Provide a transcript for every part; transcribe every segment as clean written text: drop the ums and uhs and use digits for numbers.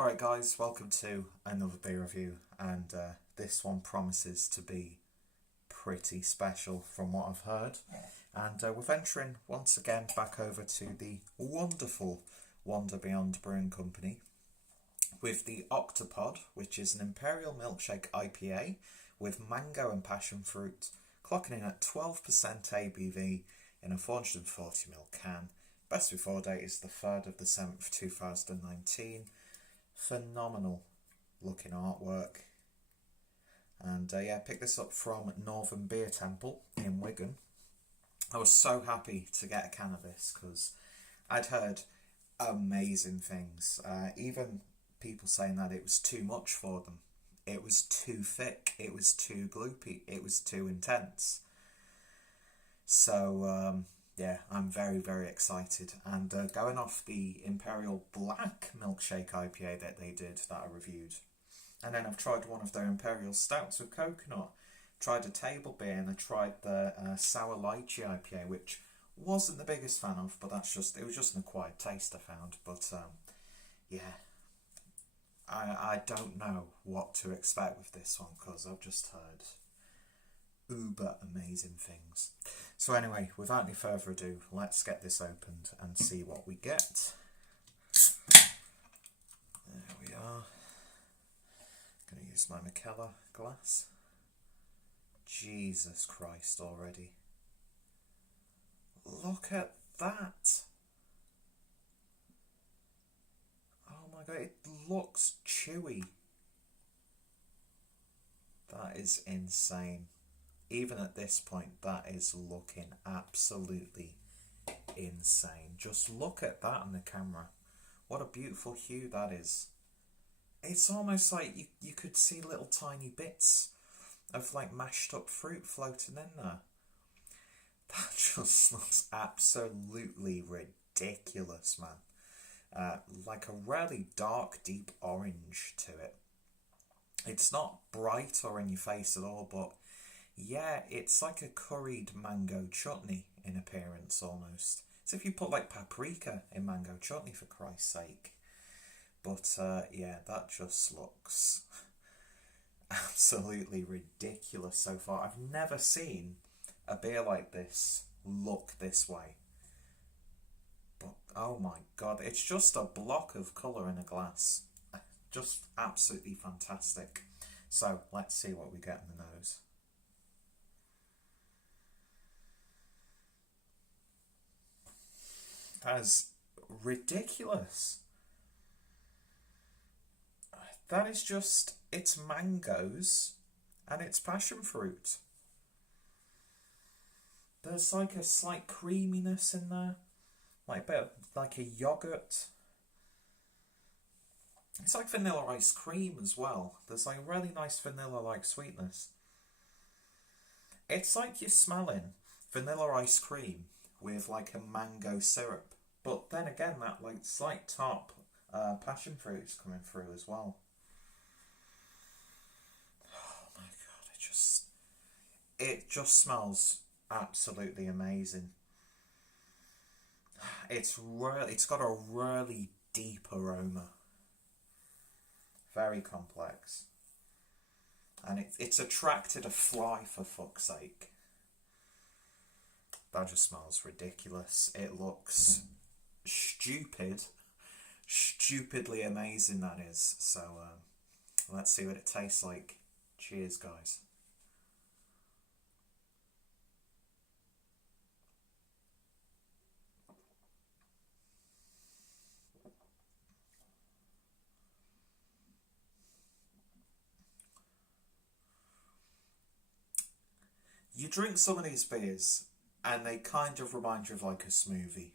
Alright guys, welcome to another beer review, and this one promises to be pretty special from what I've heard. And we're venturing once again back over to the wonderful Wander Beyond Brewing Company with the Octopod, which is an Imperial Milkshake IPA with mango and passion fruit, clocking in at 12% ABV in a 440ml can. Best before date is the 3rd of the 7th, 2019. Phenomenal looking artwork. And yeah, picked this up from Northern Beer Temple in Wigan. I was so happy to get a can of this because I'd heard amazing things. Even people saying that it was too much for them. It was too thick, it was too gloopy, it was too intense. So yeah, I'm very, very excited. And going off the Imperial Black Milkshake IPA that they did, that I reviewed. And then I've tried one of their Imperial Stouts with coconut. Tried a table beer, and I tried the Sour Lychee IPA, which wasn't the biggest fan of, but it was just an acquired taste I found. But yeah, I don't know what to expect with this one, because I've just heard uber amazing things. So anyway, without any further ado, let's get this opened and see what we get. There we are. Going to use my Mikella glass. Jesus Christ already. Look at that. Oh my god, it looks chewy. That is insane. Even at this point, that is looking absolutely insane. Just look at that on the camera. What a beautiful hue that is. It's almost like you could see little tiny bits of like mashed up fruit floating in there. That just looks absolutely ridiculous, man. Like a really dark, deep orange to it. It's not bright or in your face at all, but yeah, it's like a curried mango chutney in appearance almost. As if you put like paprika in mango chutney, for Christ's sake. But yeah, that just looks absolutely ridiculous so far. I've never seen a beer like this look this way. But oh my god, it's just a block of colour in a glass. Just absolutely fantastic. So let's see what we get in the nose. That is ridiculous. That is just, it's mangoes and it's passion fruit. There's like a slight creaminess in there, like a bit of, like a yogurt. It's like vanilla ice cream as well. There's like a really nice vanilla-like sweetness. It's like you're smelling vanilla ice cream with like a mango syrup. But then again, that like slight top passion fruit is coming through as well. Oh my god, it just smells absolutely amazing. It's got a really deep aroma. Very complex. And it's attracted a fly, for fuck's sake. That just smells ridiculous. It looks stupidly amazing, that is. So let's see what it tastes like. Cheers, guys. You drink some of these beers and they kind of remind you of like a smoothie.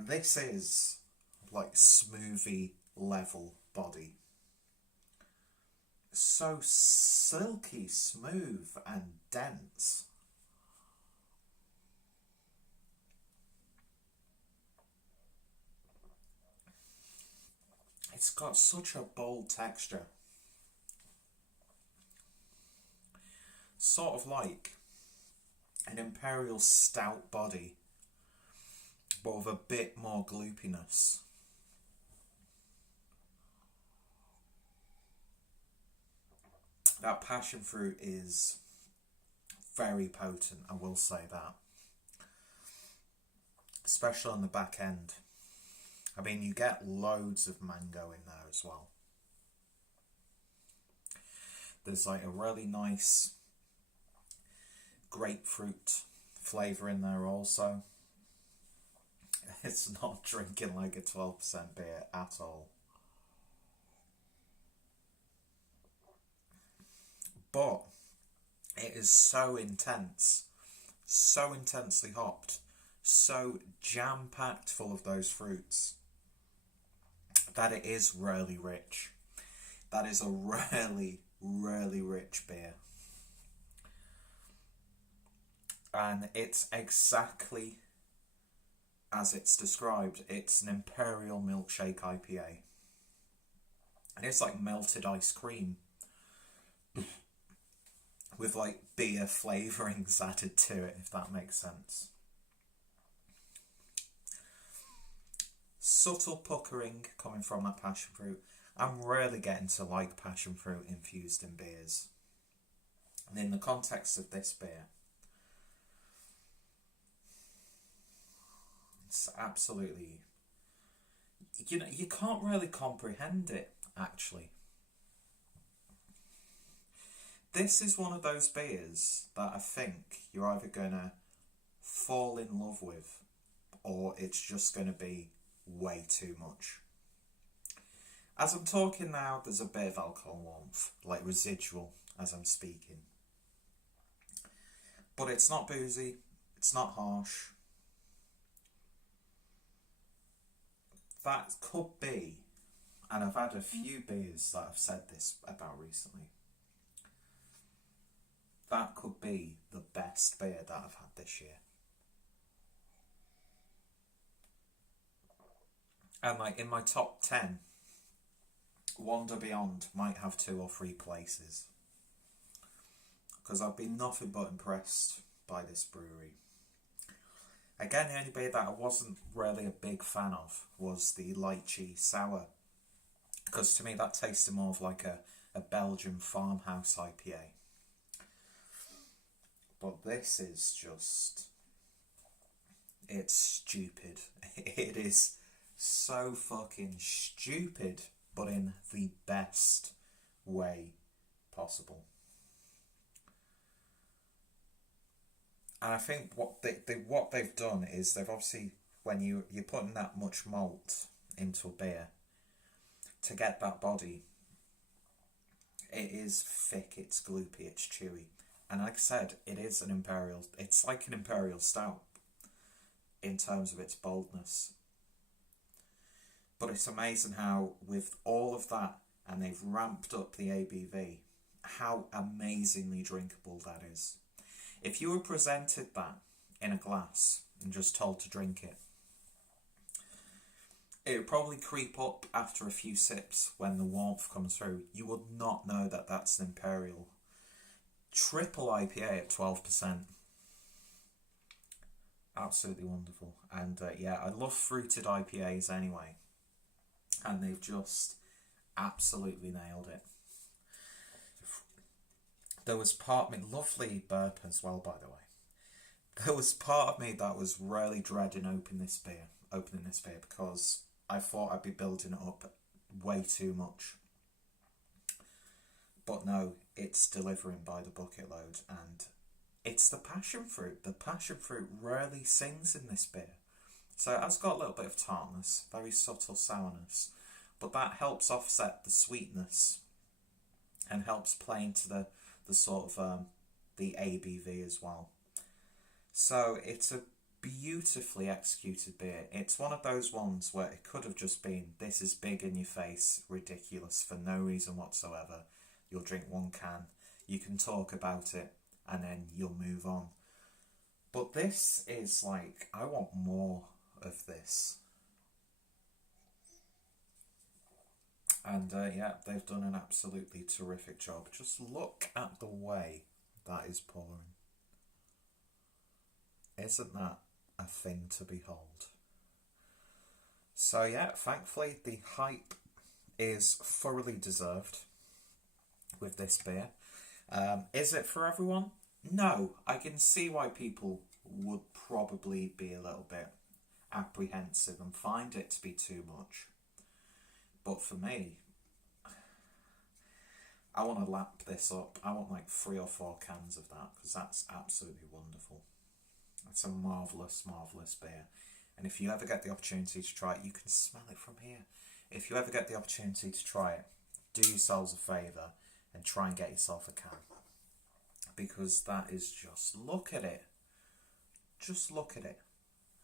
This is like smoothie level body. So silky smooth and dense. It's got such a bold texture. Sort of like an imperial stout body but with a bit more gloopiness. That passion fruit is very potent, I will say that. Especially on the back end. I mean, you get loads of mango in there as well. There's like a really nice grapefruit flavour in there also. It's not drinking like a 12% beer at all. But it is so intense, so intensely hopped, so jam-packed full of those fruits that it is really rich. That is a really, really rich beer. And it's exactly as it's described. It's an Imperial Milkshake IPA. And it's like melted ice cream with like beer flavourings added to it, if that makes sense. Subtle puckering coming from that passion fruit. I'm really getting to like passion fruit infused in beers. And in the context of this beer, it's absolutely, you know, you can't really comprehend it, actually. This is one of those beers that I think you're either going to fall in love with or it's just going to be way too much. As I'm talking now, there's a bit of alcohol warmth, like residual as I'm speaking. But it's not boozy, it's not harsh. That could be, and I've had a few beers that I've said this about recently, that could be the best beer that I've had this year. And like in my top 10, Wander Beyond might have 2 or 3 places. Because I've been nothing but impressed by this brewery. Again, the only beer that I wasn't really a big fan of was the lychee sour. Because to me that tasted more of like a Belgian farmhouse IPA. But this is just, it's stupid. It is so fucking stupid, but in the best way possible. And I think what they've done is they've obviously, when you're putting that much malt into a beer, to get that body, it is thick, it's gloopy, it's chewy. And like I said, it's like an imperial stout in terms of its boldness. But it's amazing how with all of that, and they've ramped up the ABV, how amazingly drinkable that is. If you were presented that in a glass and just told to drink it, it would probably creep up after a few sips when the warmth comes through. You would not know that that's an Imperial triple IPA at 12%. Absolutely wonderful. And yeah, I love fruited IPAs anyway. And they've just absolutely nailed it. There was part of me, lovely burp as well, by the way. There was part of me that was really dreading opening this beer because I thought I'd be building it up way too much. But no, it's delivering by the bucket load, and it's the passion fruit. The passion fruit really sings in this beer. So it has got a little bit of tartness, very subtle sourness, but that helps offset the sweetness and helps play into the sort of the ABV as well. So it's a beautifully executed beer. It's one of those ones where it could have just been, this is big in your face, ridiculous for no reason whatsoever. You'll drink one can, you can talk about it, and then you'll move on. But this is like, I want more of this. And yeah, they've done an absolutely terrific job. Just look at the way that is pouring. Isn't that a thing to behold? So yeah, thankfully the hype is thoroughly deserved with this beer. Is it for everyone? No. I can see why people would probably be a little bit apprehensive and find it to be too much. But for me, I want to lap this up. I want like 3 or 4 cans of that, because that's absolutely wonderful. It's a marvellous, marvellous beer. And if you ever get the opportunity to try it, you can smell it from here. If you ever get the opportunity to try it, do yourselves a favour and try and get yourself a can. Because that is just, look at it. Just look at it.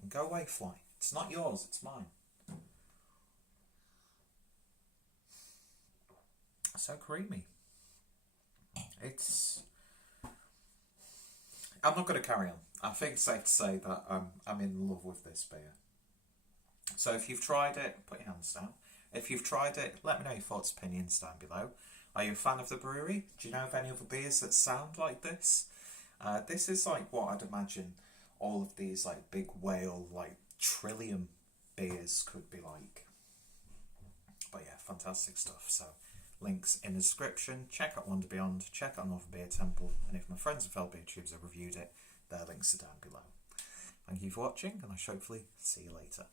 And go away, fly. It's not yours, it's mine. So creamy. I'm not going to carry on. I think it's safe to say that I'm in love with this beer. So if you've tried it, put your hands down. If you've tried it, let me know your thoughts, opinions down below. Are you a fan of the brewery? Do you know of any other beers that sound like this? This is like what I'd imagine all of these like big whale, like trillium beers could be like. But yeah, fantastic stuff. So links in the description. Check out Wonder Beyond, check out Northern Beer Temple, and if my friends and fellow beer tubes have reviewed it, their links are down below. Thank you for watching, and I shall hopefully see you later.